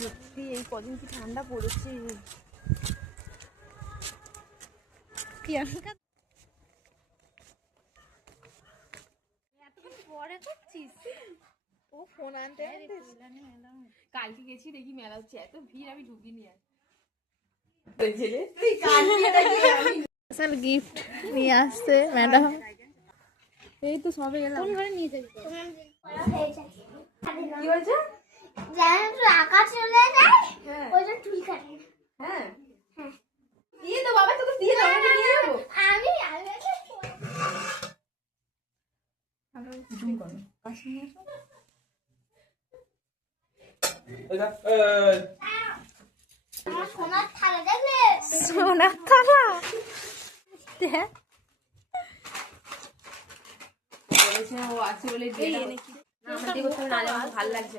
সত্যি এই কদিন কি ঠান্ডা পড়েছে? প্রিয়াঙ্কা? পরে করছিস? ও ফোন আনতে আনতে? কালকে গেছি দেখি মেলা হচ্ছে। এত ভিড় আমি ঢুকিনি আর। গিফট নিয়ে আসছে ম্যাডাম এই তো সবে গেলাম কোন ঘরে নিয়ে যাবি? কি বলছে? আঁকা চলে যায় হ্যাঁ। ওইটা চুল কাটে হ্যাঁ। দিয়ে তো বাবা তোকে দিয়ে দাও আমি নিয়ে যাব আমি আমি জুম করো পাশে নিয়ে আসো। সোনার থালা দেখলে? সোনার থালা? দেখ। ও আছে বলে দিয়ে দাও। দিয়ে ভালো লাগছে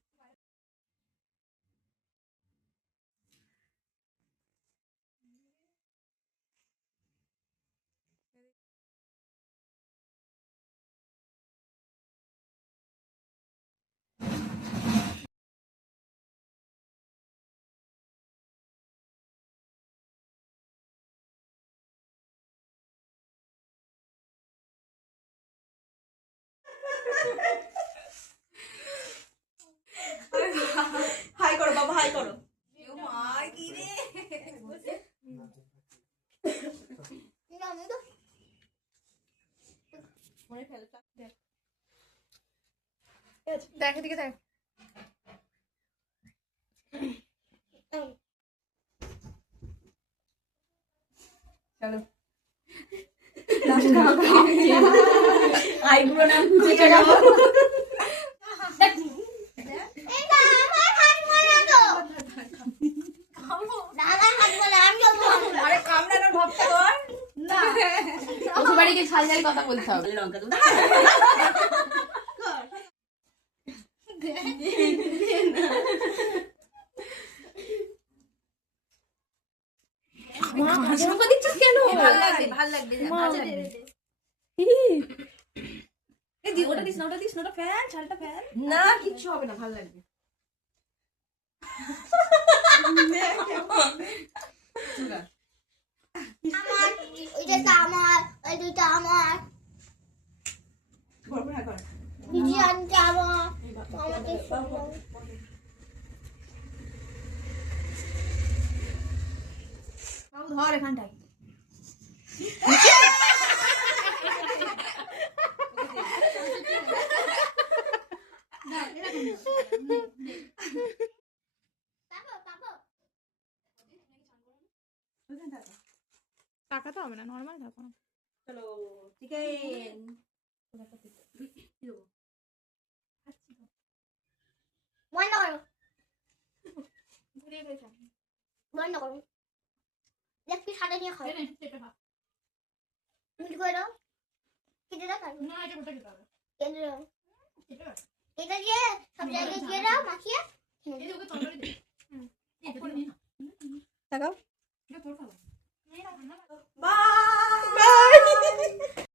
হাই করো বাবা হাই করো। দেখ এদিকে দেখ। চলো। আইগুলো না ছাড়ি কথা বলতে হবে লঙ্কা তো কেন? ভালো লাগবে ভালো লাগবে দি ওটা দিস না ওটা দিস না ওটা ফ্যান ছালটা ফ্যান। না কিচ্ছু হবে না ভালো লাগবে। আমার ওইটা আমার ওই দুইটা আমার। বিরিয়ানিটা আমার আমাকে ধর এখানটায়। টাকা তো হবে না নর্মাল থাকো। চলো চিকেন বন্ধ করো। বন্ধ করো। একটু সাদা নিয়ে খাও। তুমি করে দাও কেটে দাও তারপর। কেটে দাও। এটা দিয়ে সব জায়গায় দিয়ে দাও মাখিয়ে। টাকাও বাই!